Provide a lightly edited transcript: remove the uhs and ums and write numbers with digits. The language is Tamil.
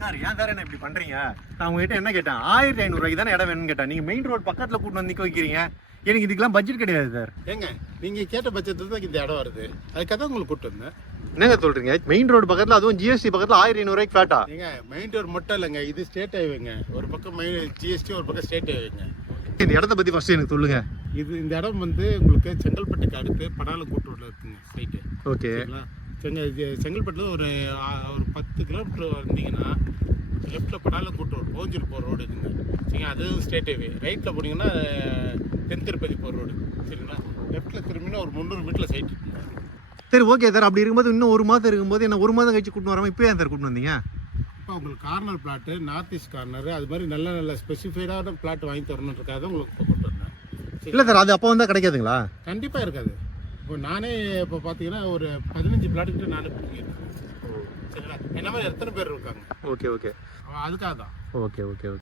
சார் ஏன் சார் என்ன இப்படி பண்றீங்க? நான் உங்ககிட்ட என்ன கேட்டேன், 1500 ரூபாய்க்கு தானே இடம் வேணும்னு கேட்டேன். நீங்க மெயின் ரோடு பக்கத்துல கூட்டு வந்து நிக்க வைக்கிறீங்க. எனக்கு இதுக்கெல்லாம் பட்ஜெட் கிடையாது சார். ஏங்க நீங்க கேட்ட பட்சத்துல தான் இந்த இடம் வருது, அதுக்காக தான் உங்களுக்கு கூட்டு வந்தேன். என்னங்க சொல்றீங்க? மெயின் ரோடு பக்கத்துல, அதுவும் ஜிஎஸ்டி பக்கத்துல 1500 ரூபாய்க்கு ஃபிளாட்டா? ஏங்க மெயின் ரோடு மட்டும் இல்லைங்க, இது ஸ்டேட் ஹைவேங்க. ஒரு பக்கம் ஜிஎஸ்டி, ஒரு பக்கம் ஸ்டேட் ஹைவேங்க. இந்த இடத்த பத்தி ஃபர்ஸ்ட் எனக்கு சொல்லுங்க. இந்த இடம் வந்து உங்களுக்கு செங்கல்பட்டுக்கு அடுத்து படாலம் கூட்டூர்ல இருக்குங்க சைட்டு. ஓகே. செங்கல்பட்டுல ஒரு 10 கிலோமீட்டர் வந்தீங்கன்னா லெஃப்ட்டில் படாலம் கூட்டூர் ஓஞ்சூர் போகிற ரோடு இருக்குங்க. சரிங்களா, அது ஸ்டேட் ஹைவே. ரைட்டில் போனீங்கன்னா தென் திருப்பதி போகிற ரோடு. சரிங்களா, லெஃப்ட்டில் திரும்பினா ஒரு 300 மீட்டரில் சைட் இருக்குங்க. சரி ஓகே சார். அப்படி இருக்கும்போது இன்னும் 1 மாதம் இருக்கும்போது என்ன 1 மாதம் கழிச்சு கூட்டு வராமல் இப்போ ஏன் சார் கூட்டு வந்தீங்க? இப்போ உங்களுக்கு corner plot, north east corner, அது மாதிரி நல்ல நல்ல ஸ்பெசிஃபைடான பிளாட் வாங்கி தரணுன்றக்காக தான் உங்களுக்கு இப்போ கொண்டு வந்தேன். இல்லை சார், அது அப்போ வந்தால் கிடைக்காதுங்களா? கண்டிப்பாக இருக்காது. இப்போ நானே இப்போ பார்த்தீங்கன்னா ஒரு 15 பிளாட்டுக்கிட்ட நானே பிடிக்கிறேன். சரிங்களா, என்ன மாதிரி எத்தனை பேர் இருக்காங்க? Okay okay. அதுக்காக தான். Okay okay okay.